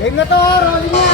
Game na to, rolling na.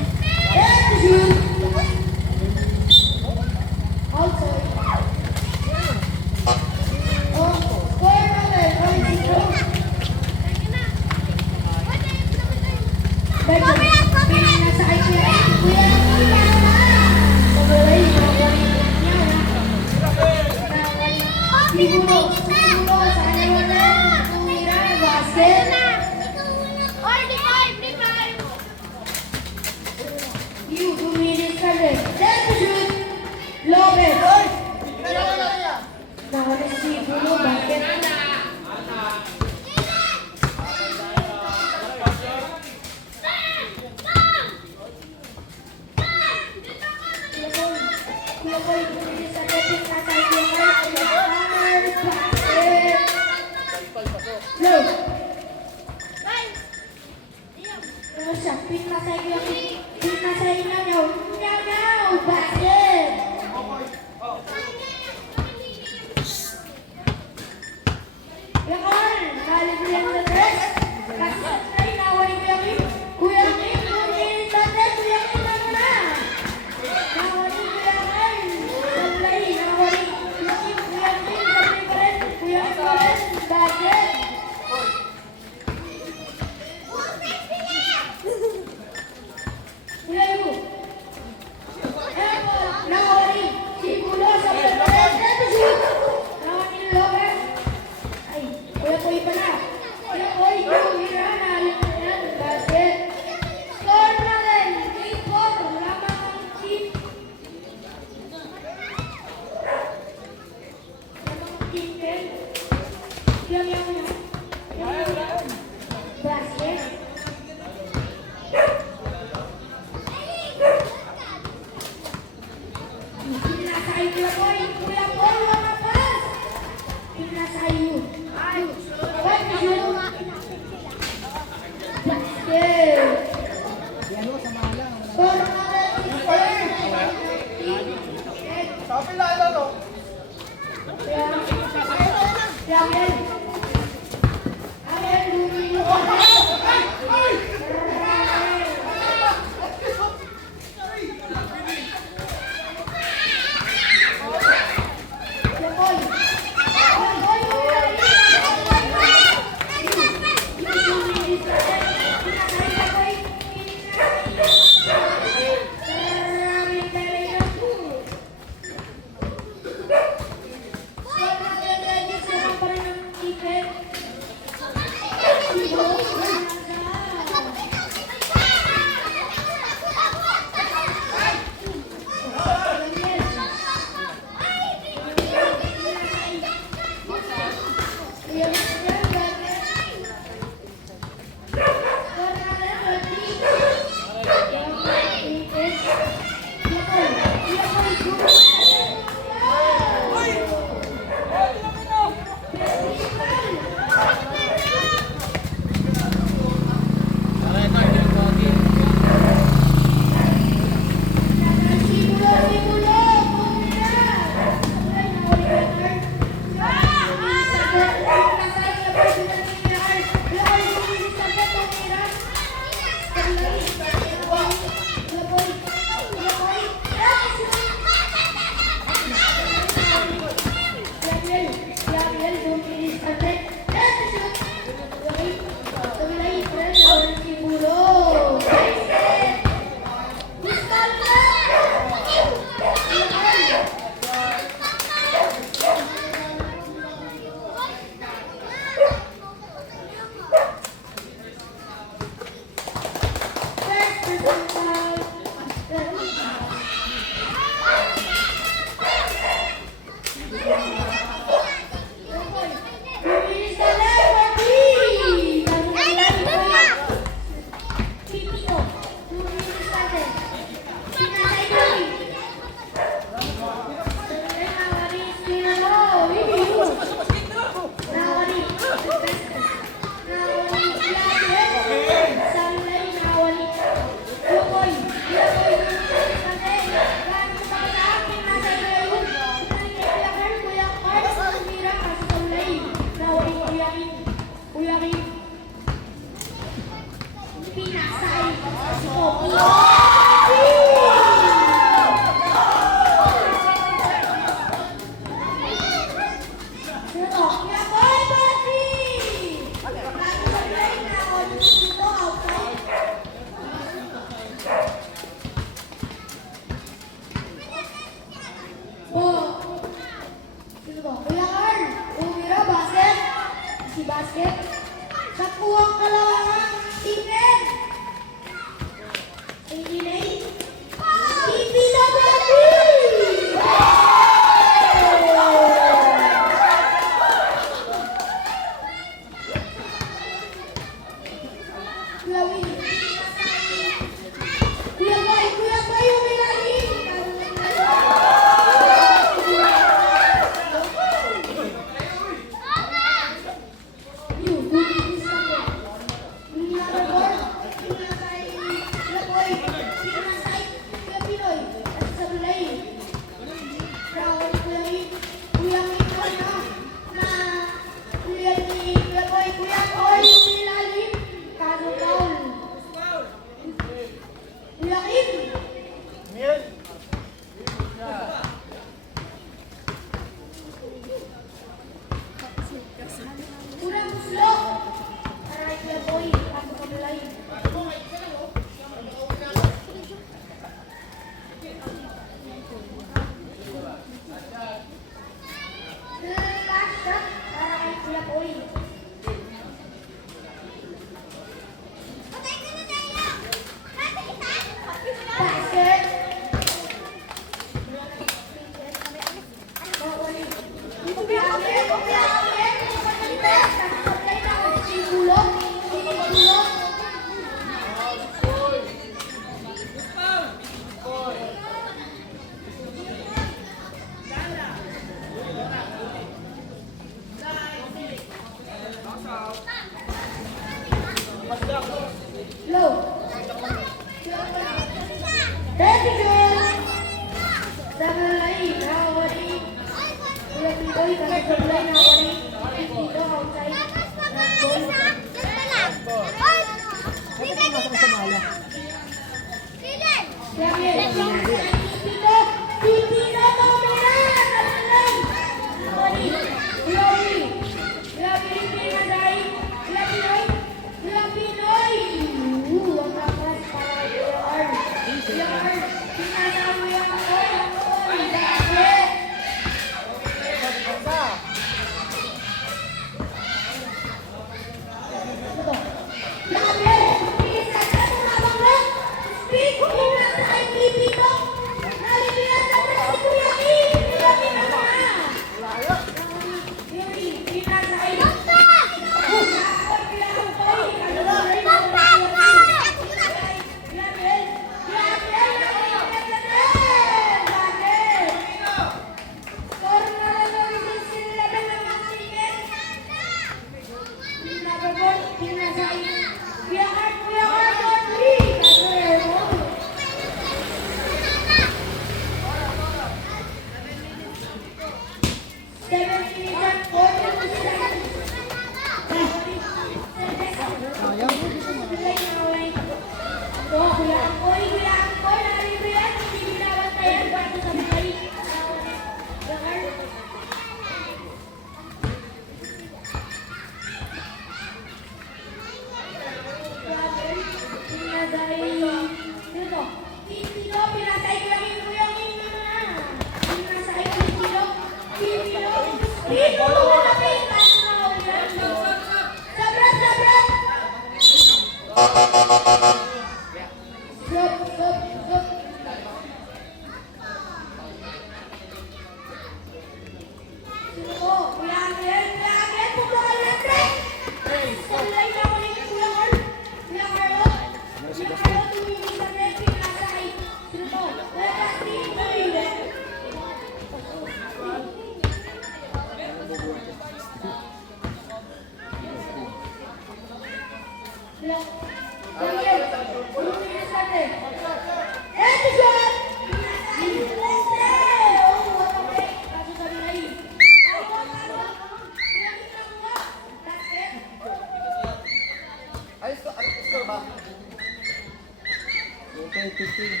Okay, 15.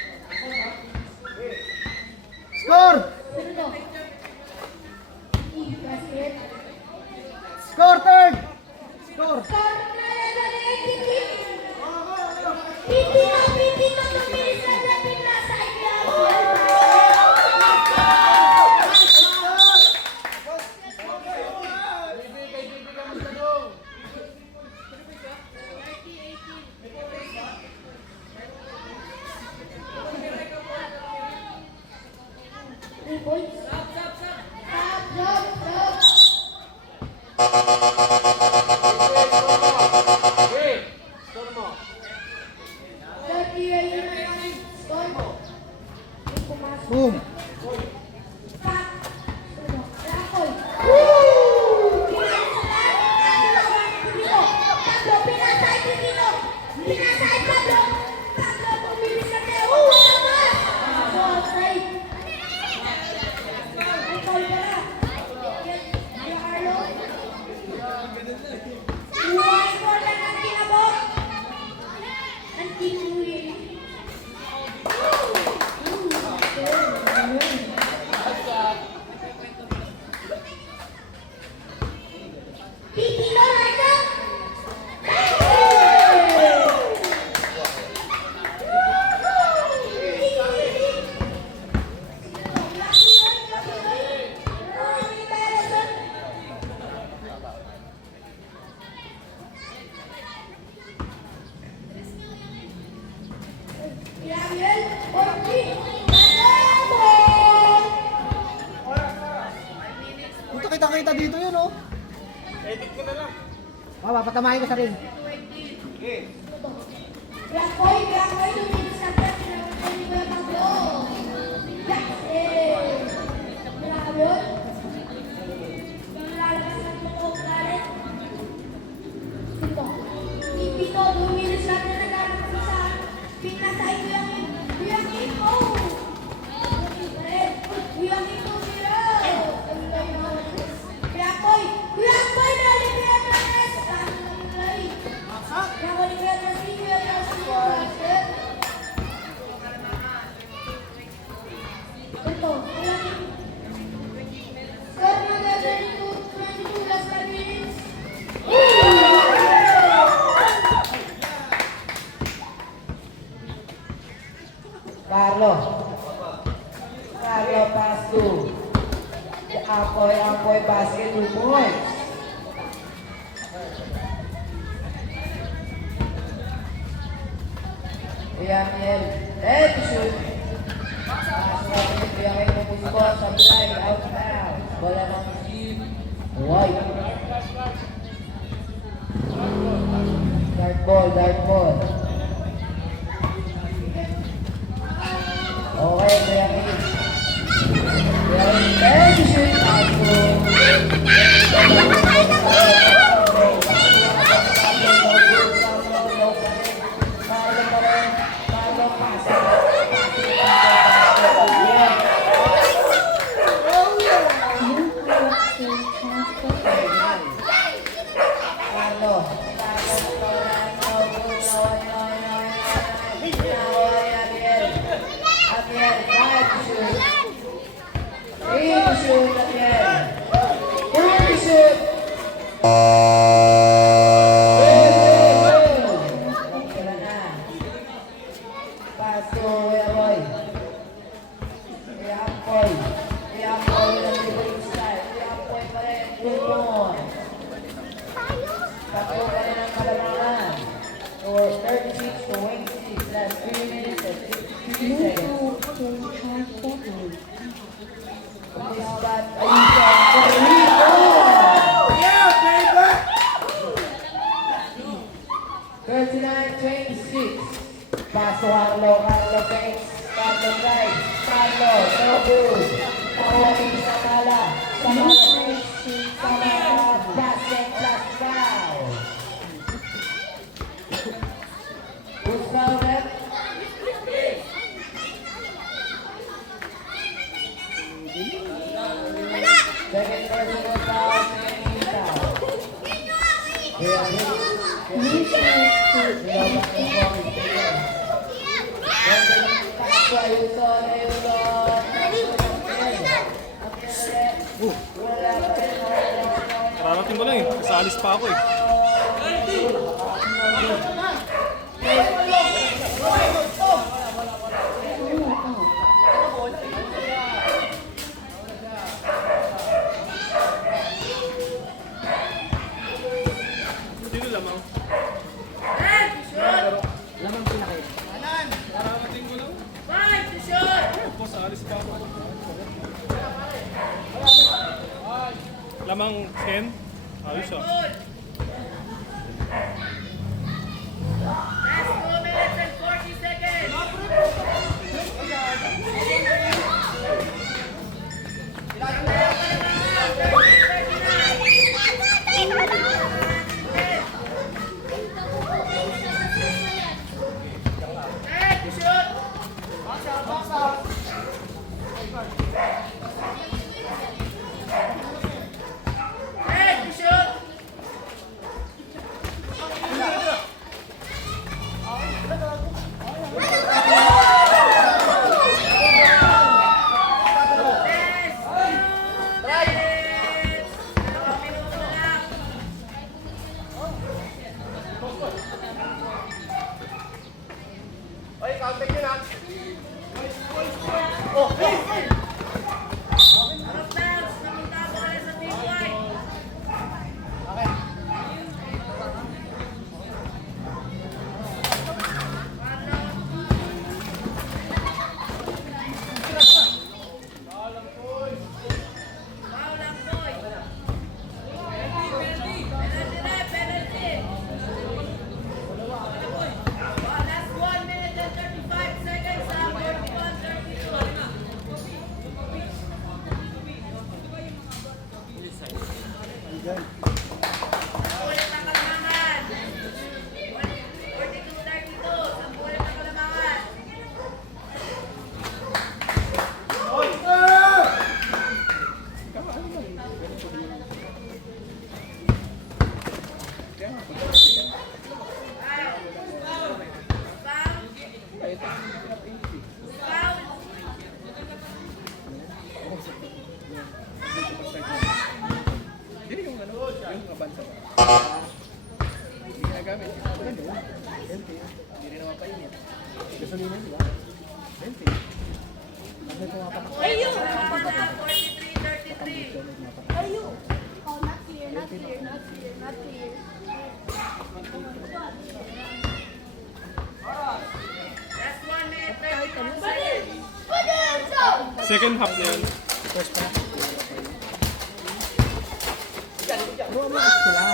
Score! Score, third! Score! Boom! Dito kita dito yun, oh. Edit ko na lang. Papatamahin ko sa ring. Okay. Black boy, lumilis na black. Grabe yun. Lalabas ng totoo galit. Dito, lumilis na naglalabas sa pinasay ko yung info. Yung info sila. Black boy, nalibyan na nes. Nalibyan na siya. Ito, score na 22 last 10 minutes. Carlo pass to Ampoy basket 2 points. Biangin, to shoot. Biangin memuspot supply out foul. Bola ng team White. Dart ball. Okay, Biangin. To shoot. Paso Carlo Gates, Carlo right, Carlo, no good. Tawagin sa Mala, basket plus foul. Who's foul rep? Second personal foul, second foul. Ayuson, ayuson. Kararating ko lang eh. Kasalis pa ako eh. Sino lamang? Lamang pinakit. Kararating ko lang. Ako, kasalis pa ako. Lamang Ken? Ayos ah. Gasolina, di ba? 20. Ano ito nga pa? Ayo! 43-33. Ayo! Oh, not here, not here, not here, not here. That's 1 minute, 31 seconds. Second half na yan. First pa. Bro, mo sila.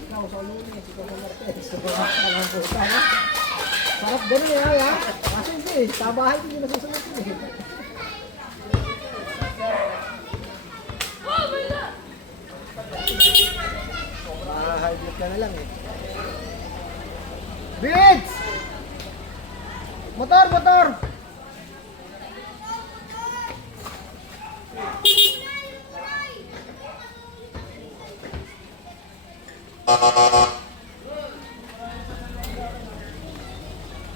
Ikaw, sa lunes, ikaw sa Martes. Sarap ganun eh, ha? Kasi hindi, sa bahay hindi nasusunod eh. High blood ka na lang eh. Bids! Motor, motor!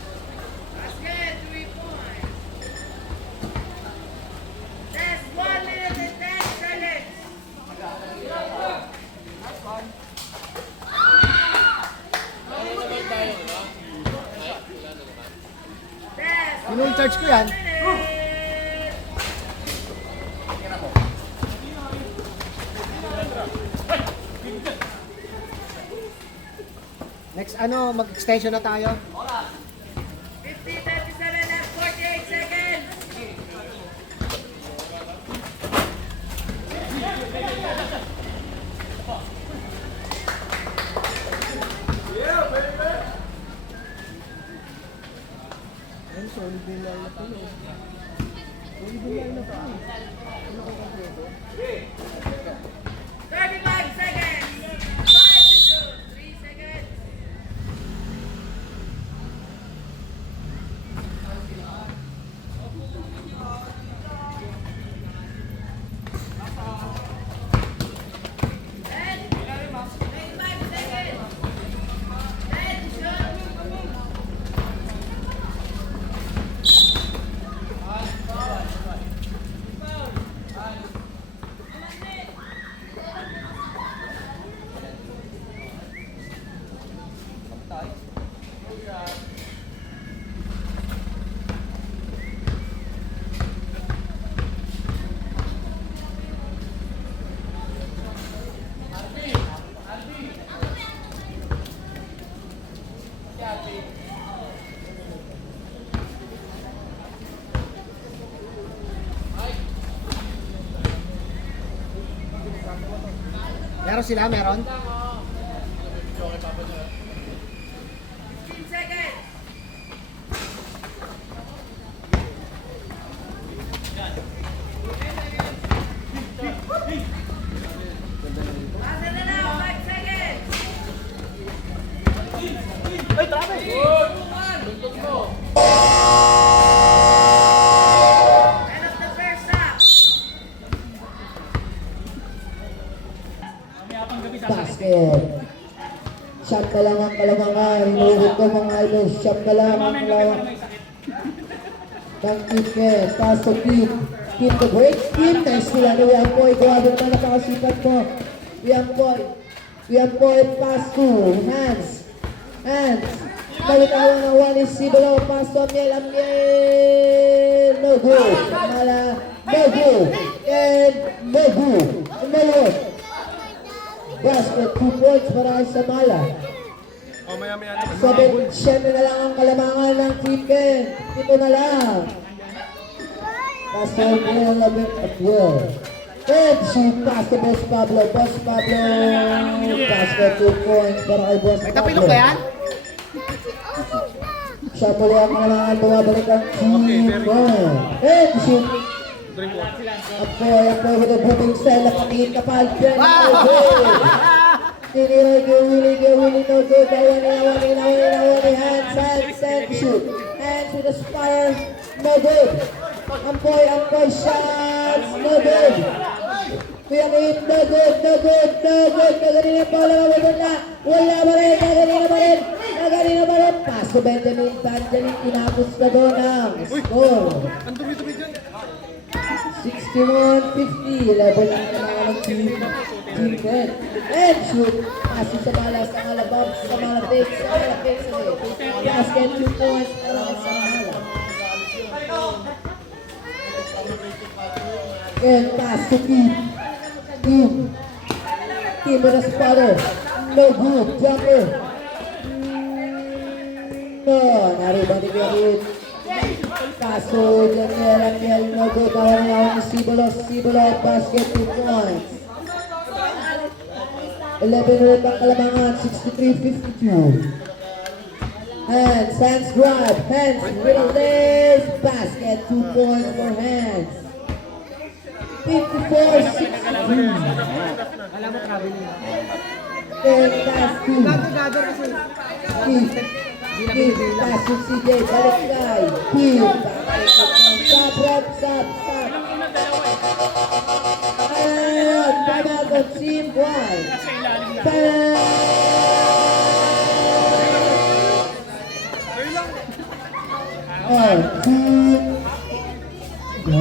Basket, 3 points. That's 1 minute and 10 seconds. That's Pinul-charge ko yan. minute. Next ano, mag-extension na tayo. 50, 37, and 48 seconds. Ayun, solid din lang na ito. Solid din lang na ito. Ano ko kompleto? 35 seconds. 5 to shoot. 3 seconds. Meron sila, meron? Ay, trabe! Basket. Shot na lang ang kalamangan. Hinuhod ko mga idol. Shot na lang ang kalamangan. Ng Kitken. Pass to Kit. Kit to break. Kit. Nice nila ni Yan Boy. Grabe naman napakasipat mo. Yan Boy. Yan Boy. Pass to Hands. Hands. Balitawan ng one is Sibolo. Pass to Amiel. Amiel. No good. Mala. No good. And no good. No good. Basket, 2 points para sa Mala. Oh, maya-maya. 7 na lang ang kalamangan ng Kitken. Ito na lang. Pastor Will at Will. And shoot pass to Boss Pablo. Boss Pablo. Basket, 2 points para kay Boss May Pablo. tapilok ba yan? Siya muli ang kalamangan. Bumabalik ang team. And shoot. Apoy with a moving style. Napatingin ka pa. Tiniray ko, Willie, no good. Awani. Hands, and shoot. Hands with a spire. No good. Ampoy, shots. No good. Piyanit, no good. Naganina pa, wala pa rin. Naganina pa rin. Pass to Benjamin Banjamin. Inapos ka doon ang score. Ang dumi-dumi dyan. 61-50, level ang kailangan ng team. And shoot. Pasok sa Mala, sa Mala Bumps, sa Mala Fakes, Basket, 2 points, para kay sa Mala. And pass to Team. Team with a spotter. No good, jumper. No, naribang ni Gavit. Paso, Daniel, no good. Nawalan ni Sibolo, basket, 2 points. 11 ulit ang kalamangan, 63-52. Hands grab, Hands with a lace, basket, 2 points for Hands. 54-63. Alam mo, trabe nila. Then pass to Gather kasi. Keep, pass to CJ, balik kay Keep, stop. Ayun, panago, team wide. Go.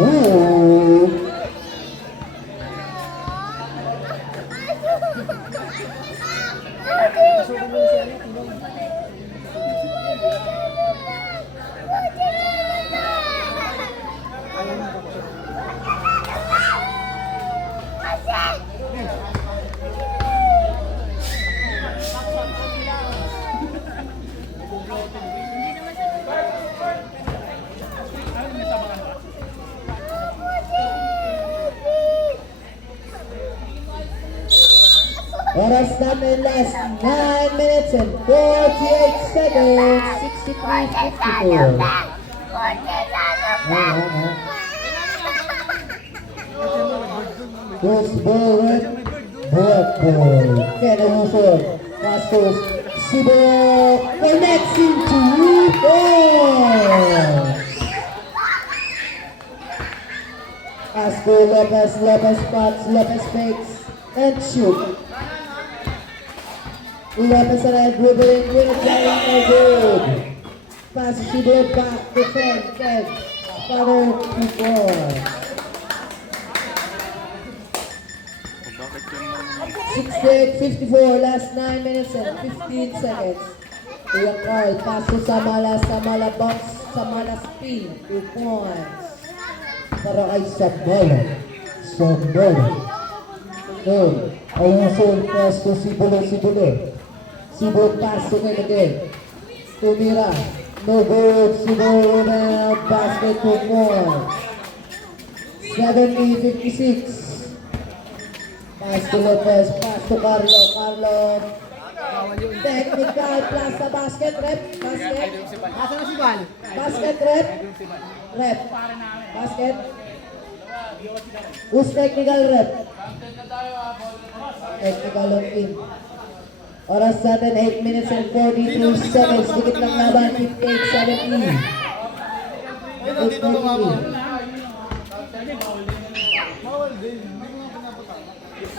Oras namin last 9 minutes and 48 seconds, 63-54. Goes forward, ball. Kena Husor, pastos, Sibolo connects into 4. Asco, Lopez spots, Lopez fakes, and shoot. Lopez and dribbling with a giant no good. Pass to Sibolo back, defend, Father to 4. 68-54, last 9 minutes and 15 seconds. Kuya Carl, pass to Samala bumps, Samala spin, 2 points. Para kay Samala. No, Ayuso, pass to Sibolo. Sibolo pass to him again. Tumira, no good, Sibolo na basket, 2 points. 70-56. Pass to Lopez, pass to Carlo. Carlo. Technical plus sa basket. Rep. Basket. Asa na si Val? Basket rep. Rep. Basket. Who's technical rep? Technical on in. Oras natin 8 minutes and 42 seconds. Dikit lang laban. 58-17. 8:43. Bawal din. Hindi ko nga pinapatay.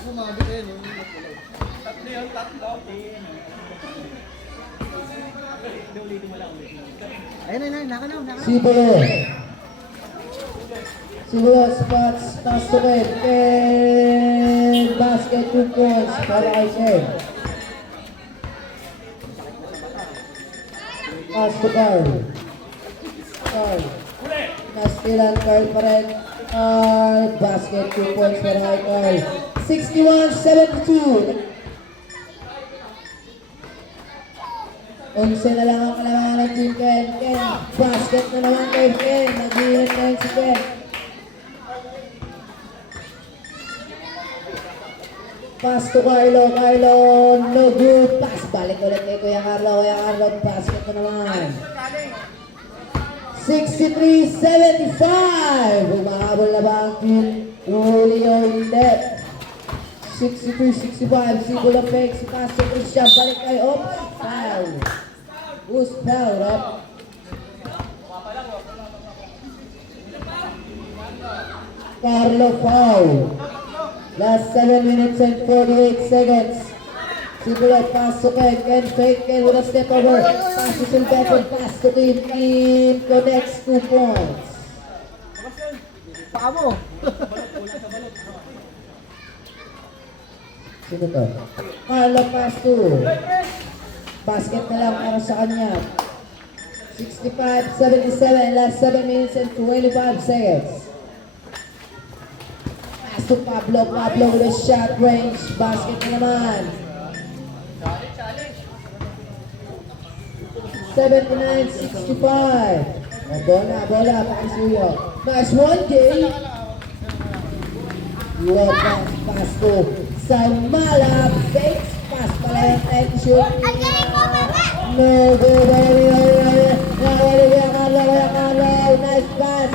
Sumabi kayo, no? Tatlo yun, tatlo. Ayun, nakalaw. Sibulo. Sibulo spots. Pass to Ken. Ken. Basket 2 points. Para kay Ken. Pass to Carl. Carl. Nastilan Carl pa rin. Carl. Basket 2 points para kay Carl. 61-72. 11 na lang ang kailangan ng Team Ken. Ken, basket na naman kay Ken. Nag-iinit na yun si Ken. Pass to Carlo. Carlo, no good. Pass. Balik ulit kay Kuya Carlo. Kuya Carlo, basket na naman. 63-75. Umahabol na ba ang Team Julio hindi? 63-65. Sibulo fake. Si pass to Christian. Balik kay Ops. Foul. Who's foul, rep? Carlo foul. Last 7 minutes and 48 seconds. Sibulo pass to Ken. Ken fake. Ken with a step over. Pass to Silvestre. Pass to Team. Team connects 2 points. Paa mo. Sino to? Carlo pass to. Basket na lang para sa kanya. 65-77. Last 7 minutes and 25 seconds. Pass to Pablo. Pablo with a shot range. Basket na naman. 79-65. Bola. Pakisuyo. Nice one, game. Lopez pass to Samala. Fakes. Pass pala yung time to shoot. No good. Kuya Carlo. Nice pass.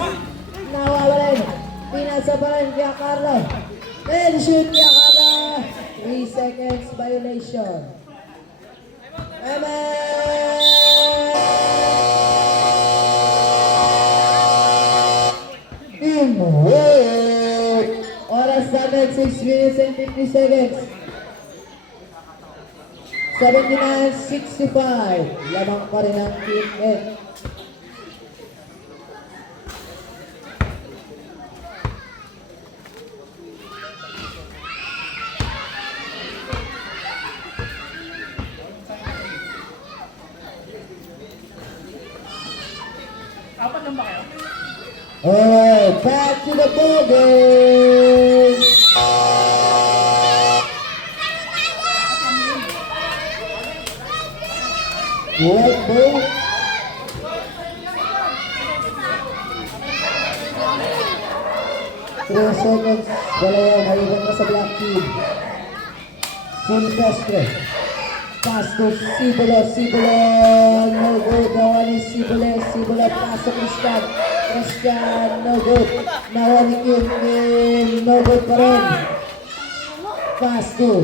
Nawawalan. Pinasa pa rin Kuya Carlo. Then shoot Kuya Carlo. 3 seconds violation. Team work. Oras natin 6 minutes and 50 seconds. 79-65. Lamang pa rin ang Team Ed. Apat lang ba kayo? Alright, back to the ball game. What ball? Three seconds. Dalawa, maliban na sa black team. Silvestre. Pass to Sibulo. No good. Nawa ni Sibulo. Pass to Christian. No good. Nawa ni Kim. No good pa rin. Pass to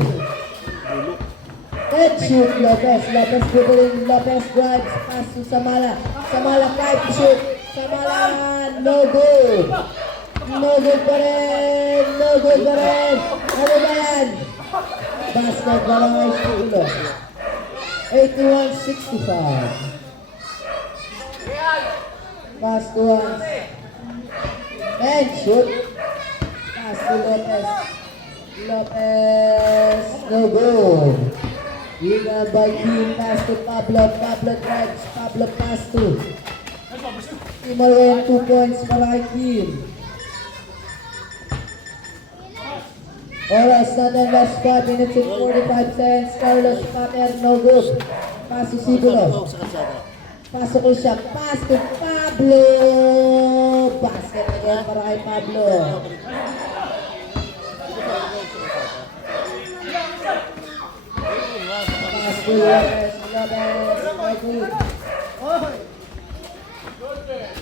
and shoot Lopez. Lopez drives. Pass to Samala. Samala 5 to shoot. Samala. No good. No good pa rin. Ano ba yan? Basket na lang ay Sibulo. 81-65. Pass to once. And shoot. Pass to Lopez. No good. Rebound by Team. Pass to Pablo. Pablo drives. Pablo pass to. Team Alwayn 2 points para kay Team. Oras natin last 5 minutes and 45 seconds. Carlos Pater, no good. Pass to Sibulo. Pass to Christian. Pass to Pablo. Basket again para kay Pablo. Lopez. No good.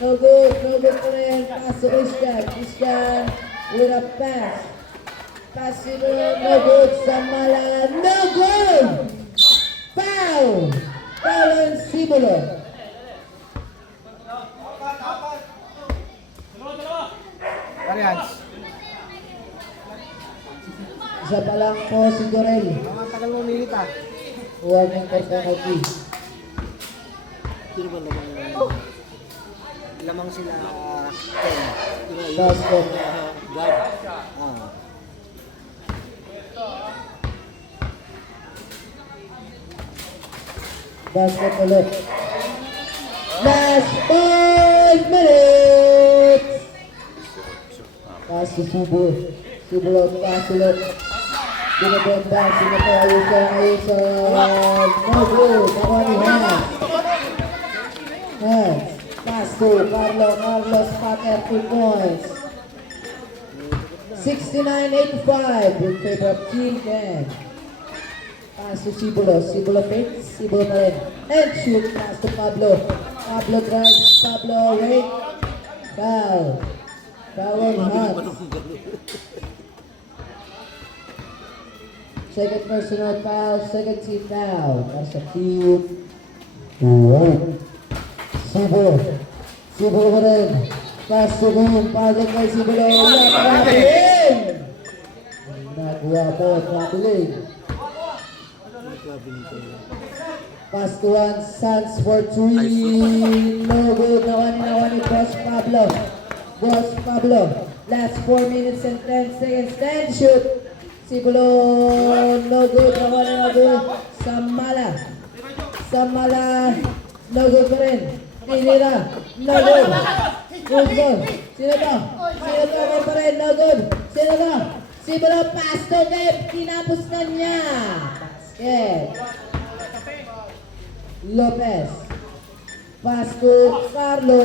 No good. No good pa rin. Pass to Christian. Christian with a pass. Pass to no good. Samala. No good! Foul! Foul on Sibulo. Variants. Isa pa lang po si Dorel. Ang tagal mo umilit ah. Huwag ng penalty. Sino ba lamang? Lamang sila 10. Basket. God. Ah. Basket ulit. Last 5 minutes! Pass to Subo. Subo pass ulit. Binabenda. Sino pa ayusan. No good. Nakuha ni Hans. Hans. Pass to Carlo. Carlos Pater 2 points. 69-85 in favor of Team Ken. Pass to Sibulo. Sibulo fakes. Sibulo pa rin. And shoot. Pass to Pablo. Pablo drives. Pablo wait. Foul. Foul on Hans. Second personal foul. Second team foul. Pass to Team. Sibulo. Sibulo pa rin. Pass to Boom. Pablo kay Sibulo. Traveling. Nagawa po. Traveling. Pass to one, Sans for 3. No good. Nakuha ni Boss Pablo. Boss Pablo. Last 4 minutes and 10 seconds. 10 shoot. Sibulo. No good. Nakuha ni no good. Samala. Samala. No good pa rin. Tinira. No good. Good goal. Sino to? Sino to? Okay pa rin. No good. Sino to? Sibulo. Pass to game. Tinapos na niya. Basket. Lopez. Pass to Carlo.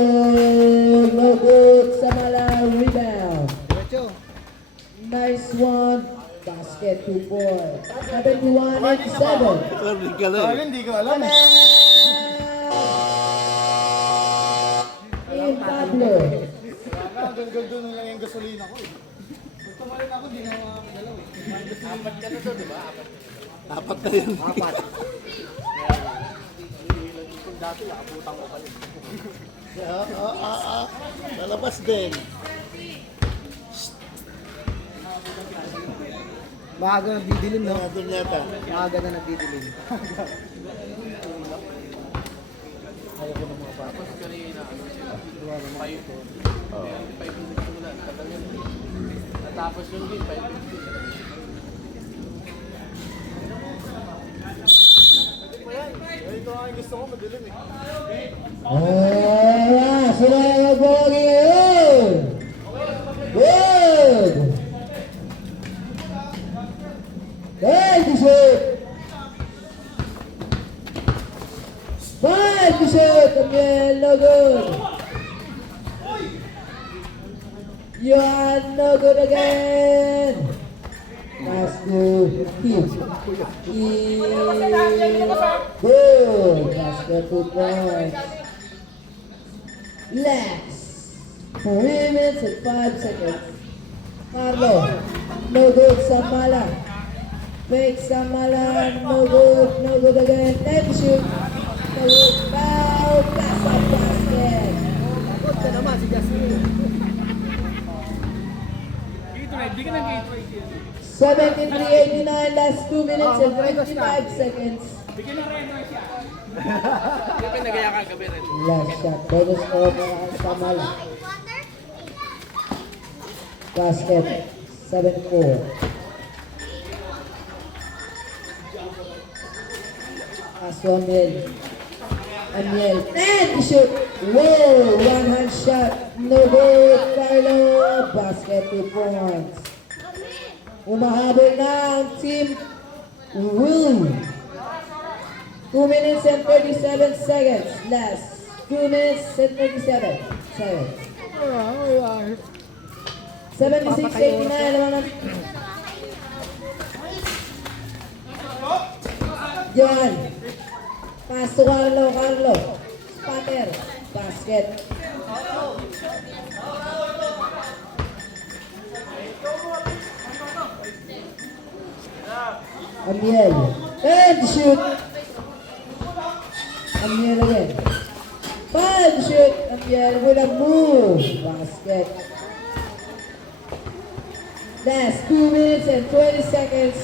No good. Samala rebound. Diretso. Nice one. Basket 2 points. 71-87. Hindi ko alam. Team Pablo. Doon lang yung gasolina ko eh. Kung tumalin ako, di na makakagalaw eh. Apat ka na to, di ba? Apat na yun. Apat. Dati, nakaputang ko pala. Lalabas din. Maaga nagdidilim, no? Maaga na nagdidilim. Ayaw ko ng mga papas. Natapos yung game, 5:50. Ito ang gusto ko, madilim eh. Sila yung nagbogi ngayon. Good. Five to shoot. 5 to shoot. Camille, no good. Johan, no good again. Pass to Keith. Good. Basket 2 points. Last 3 minutes and 5 seconds. Carlo, no good. Samala. Fake Samala, no good again. 10 to shoot. No good. Foul. Pass up basket. Takot ka naman si Jasmine. Gatorade, di ka ng Gatorade yan. 73-89, last 2 minutes and 55 seconds. Bigyan ng Red Rice yan. Gabi nagaya ka, gabi rin. Last shot, bonus ko mga Samala. Basket, 7-4. Pass to Amiel. Amiel, and shoot! Whoa! One hand shot, no good, Carlo. Basket, 2 points. Umahabol na ang team Will. 2 minutes and 37 seconds. Last 2 minutes and 37 seconds. 76-89 naman ang... Yan. Pass to Carlo. Carlo. Spatter. Basket. Amiel. And shoot. Amiel again. 5 shoot. Amiel with a move. Basket. Last 2 minutes and 20 seconds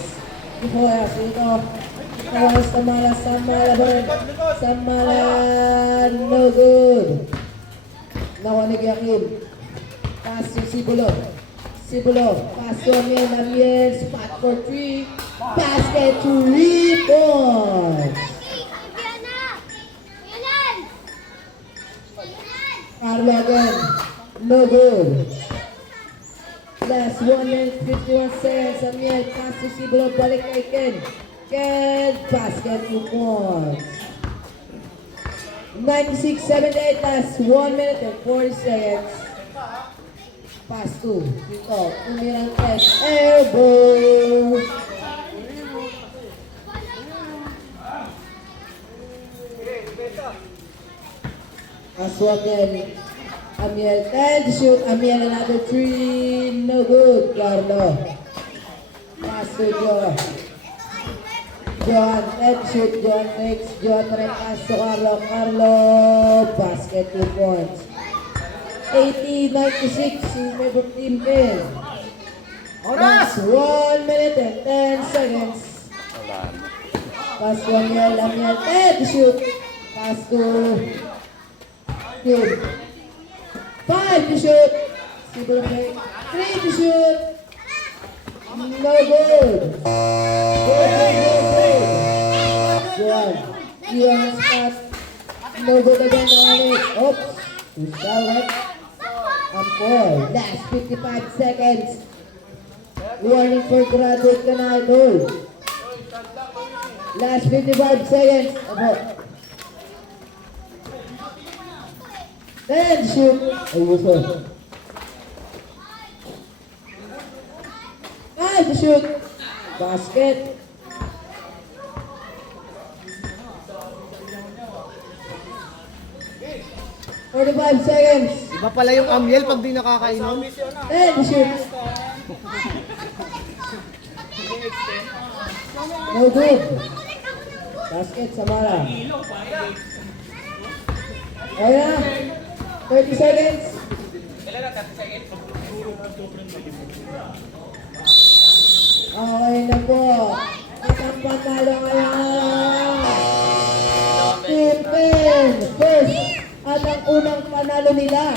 before us. Ito. Ito Samala. Samala. No good. Nakuha ni Yakim. Pass to Sibulov. Pass to Amiel. Amiel. Spot for 3. Basket 3 points. Carlo again. No good. Last 1 minute 51 seconds. Amiel. Pass to Sibulov. Balik kay Ken. Basket 2 points. 96-78. Last 1 minute and 40 seconds. Pass to Ito. Umirang test. Elbow. Paso again. Amiel. And shoot. Amiel another 3. No good. Carlo. Pass to John. And shoot. John next. John rin pass to Carlo. Carlo. Basket 2 points. 80-96. Favorite team in. Last 1 minute and 10 seconds. Pass to Amiel. And shoot. Pass to Kim. 5 to shoot. Sibol break. 3 to shoot. No good. Good. Dion spot. No good again on it. Oops. Who's that? And 4. Last 55 seconds. Warning for graduate ka na idol. Last 55 seconds. Abo. Then shoot. Ayuso. 5 to shoot. Basket. $45 seconds. Iba pala yung Amiel pag di nakakainom. Then shoot. No good. Basket, Samara. Ayan. 30 seconds. Okay na po. At ang panalo ngayon. Team Pen. First. At ang unang panalo nila